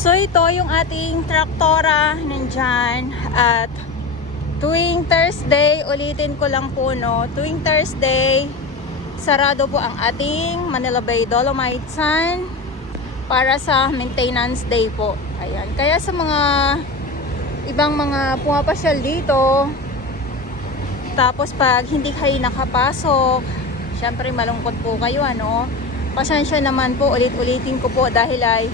So ito yung ating traktora nandyan. At tuwing Thursday, ulitin ko lang po no, tuwing Thursday sarado po ang ating Manila Bay Dolomite Sand para sa maintenance day po. Ayan. Kaya sa mga ibang mga pumapasyal dito, tapos pag hindi kayo nakapasok, syempre malungkot po kayo ano. Pasensya naman po, ulit-ulitin ko po dahil ay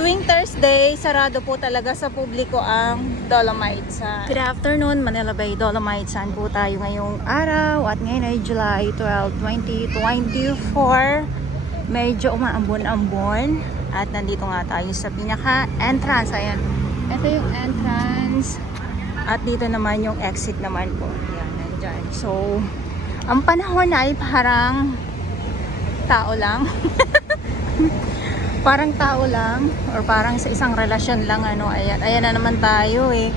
tuwing Thursday, sarado po talaga sa publiko ang Dolomite Sand. Good afternoon, Manila Bay Dolomite Sand po tayo ngayong araw at ngayon ay July 12, 2024. Medyo umaambon-ambon at nandito nga tayo sa pinaka-entrance. Ayan, ito yung entrance at dito naman yung exit naman po. Ayan, nandyan. So, ang panahon ay parang tao lang. Parang tao lang or parang sa isang relasyon lang ano. Ayan na naman tayo eh.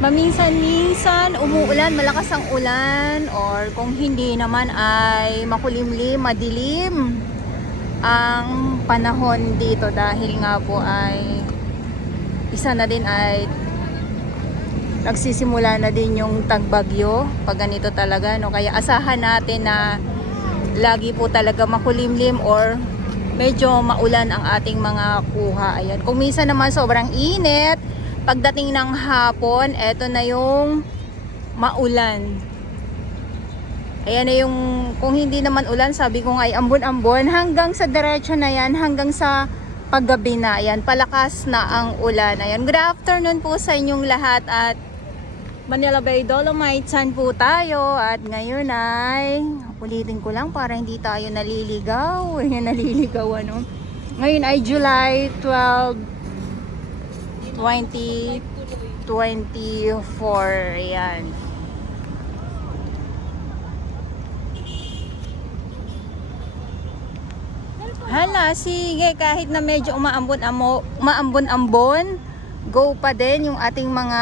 Maminsan-minsan umuulan, malakas ang ulan, or kung hindi naman ay makulimlim, madilim ang panahon dito dahil nga po ay isa na din ay nagsisimula na din yung tagbagyo pag ganito talaga no. Kaya asahan natin na lagi po talaga makulimlim or medyo maulan ang ating mga kuha. Ayan. Kung minsan naman sobrang init, pagdating ng hapon, eto na yung maulan. Ayan na yung, kung hindi naman ulan, sabi ko nga ay ambon-ambon, hanggang sa diretso na yan, hanggang sa paggabi na. Ayan, palakas na ang ulan. Ayan, good afternoon po sa inyong lahat at Manila Bay Dolomite Sand po tayo at ngayon ay ulitin ko lang para hindi tayo naliligaw. Ayan, naliligaw ano. Ngayon ay July 12, 2024. Ayan. Hala, sige, kahit na medyo umaambon-ambon, go pa din yung ating mga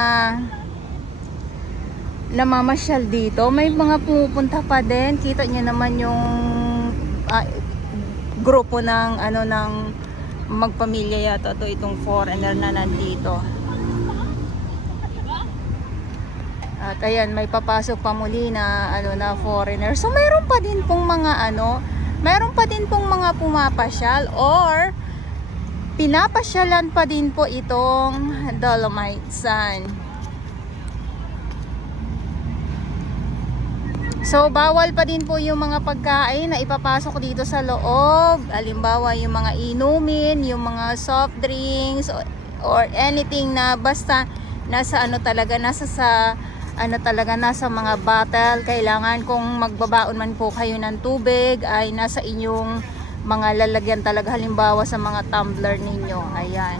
namamasyal dito. May mga pumupunta pa din. Kita niyo naman yung grupo ng ano ng magpamilya yata to, itong foreigner na nandito. At ayan, may papasok pa muli na ano na foreigner. So mayroon pa din pong mga ano, mayroon pa din pong mga pumapasyal or pinapasyalan pa din po itong Dolomite Sand. So, bawal pa din po yung mga pagkain na ipapasok dito sa loob. Halimbawa, yung mga inumin, yung mga soft drinks, or anything na basta nasa ano talaga, nasa mga bottle. Kailangan kung magbabaon man po kayo ng tubig, ay nasa inyong mga lalagyan talaga. Halimbawa, sa mga tumbler ninyo. Ayan.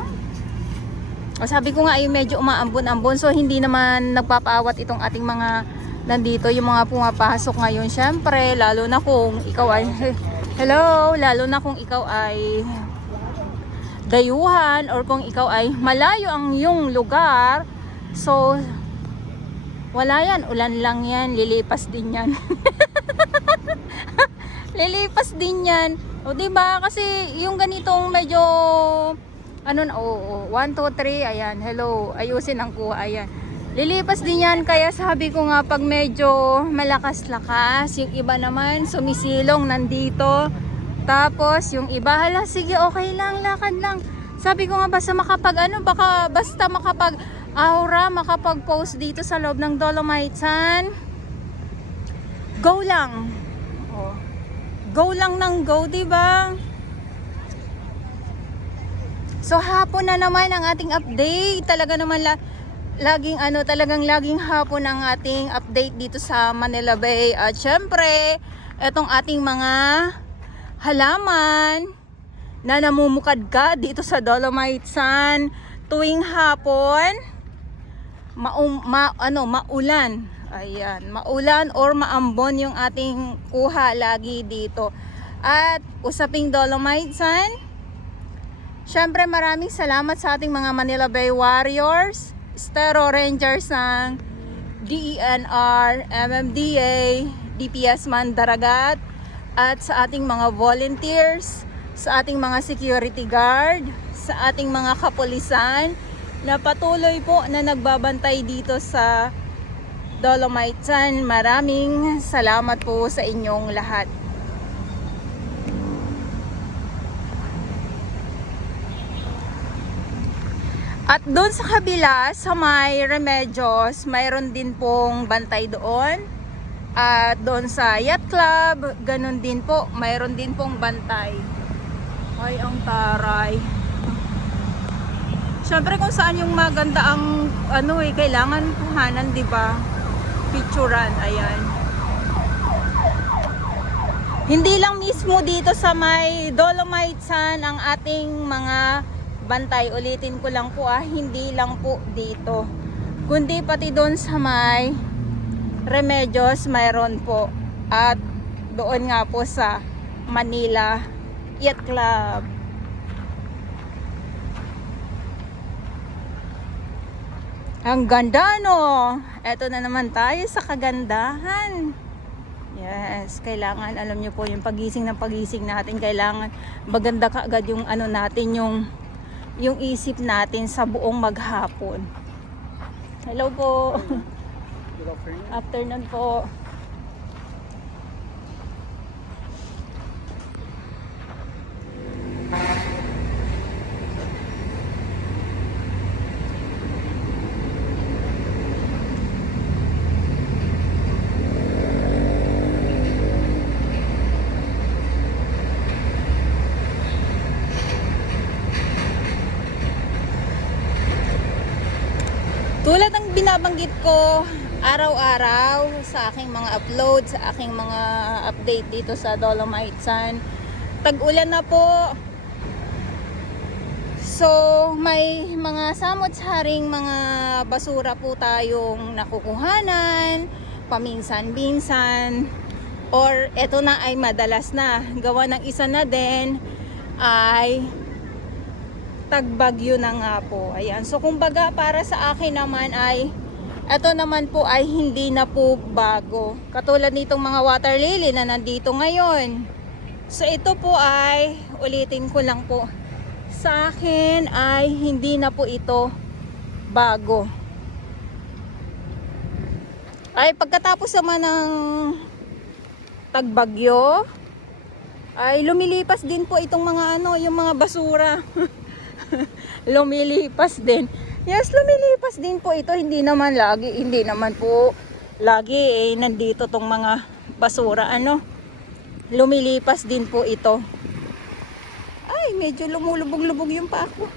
O, sabi ko nga ay medyo umaambon-ambon. So, hindi naman nagpapaawat itong ating mga nandito yung mga pumapasok ngayon. Syempre, lalo na kung ikaw ay hello, lalo na kung ikaw ay dayuhan or kung ikaw ay malayo ang iyong lugar. So, wala yan, ulan lang yan, lilipas din yan. Lilipas din yan. O diba? Kasi yung ganitong medyo ano na, 1, 2, 3, ayan, hello, ayusin ang kuha, ayan. Lilipas din yan, kaya sabi ko nga pag medyo malakas-lakas, yung iba naman sumisilong nandito. Tapos yung iba, hala sige okay lang, lakad lang. Sabi ko nga basta basta makapag aura, makapag post dito sa loob ng Dolomite Sand. Go lang. Oh. Go lang ng go, diba? So hapon na naman ang ating update. Talaga naman talagang laging hapon ang ating update dito sa Manila Bay. At syempre, etong ating mga halaman na namumukadkad dito sa Dolomite Sand tuwing hapon, maulan. Ayan, maulan or maambon yung ating kuha lagi dito. At usaping Dolomite Sand, syempre maraming salamat sa ating mga Manila Bay Warriors, Stero Rangers ng DENR, MMDA, DPS Mandaragat, at sa ating mga volunteers, sa ating mga security guard, sa ating mga kapulisan na patuloy po na nagbabantay dito sa Dolomites. Maraming salamat po sa inyong lahat. At doon sa kabila, sa may Remedios, mayroon din pong bantay doon. At doon sa Yacht Club, ganun din po, mayroon din pong bantay. Ay, ang taray. Siyempre kung saan yung maganda ang kailangan kuhanan, 'di ba? Picturean, ayan. Hindi lang mismo dito sa may Dolomites ang ating mga bantay. Ulitin ko lang po hindi lang po dito. Kundi pati doon sa may Remedios mayroon po. At doon nga po sa Manila Yacht Club. Ang ganda, no? Eto na naman tayo sa kagandahan. Yes, kailangan, alam niyo po, yung pagising ng pagising natin, kailangan maganda kaagad yung natin, yung isip natin sa buong maghapon. Hello po. Good afternoon. Afternoon po. Tulad ng binabanggit ko araw-araw sa aking mga upload, sa aking mga update dito sa Dolomites, tag-ulan na po. So may mga samot-saring mga basura po tayong nakukuhanan paminsan-minsan, or eto na ay madalas na gawa ng isa na din ay tagbagyo na nga po. Ayan. So kumbaga para sa akin naman ay ito naman po ay hindi na po bago. Katulad nitong mga water lily na nandito ngayon. So ito po ay, ulitin ko lang po, sa akin ay hindi na po ito bago. Ay pagkatapos naman ng tagbagyo ay lumilipas din po itong mga yung mga basura. Lumilipas din. Yes, lumilipas din po ito. Hindi naman po lagi nandito tong mga basura. Lumilipas din po ito. Ay, medyo lumulubog-lubog yung pa ako.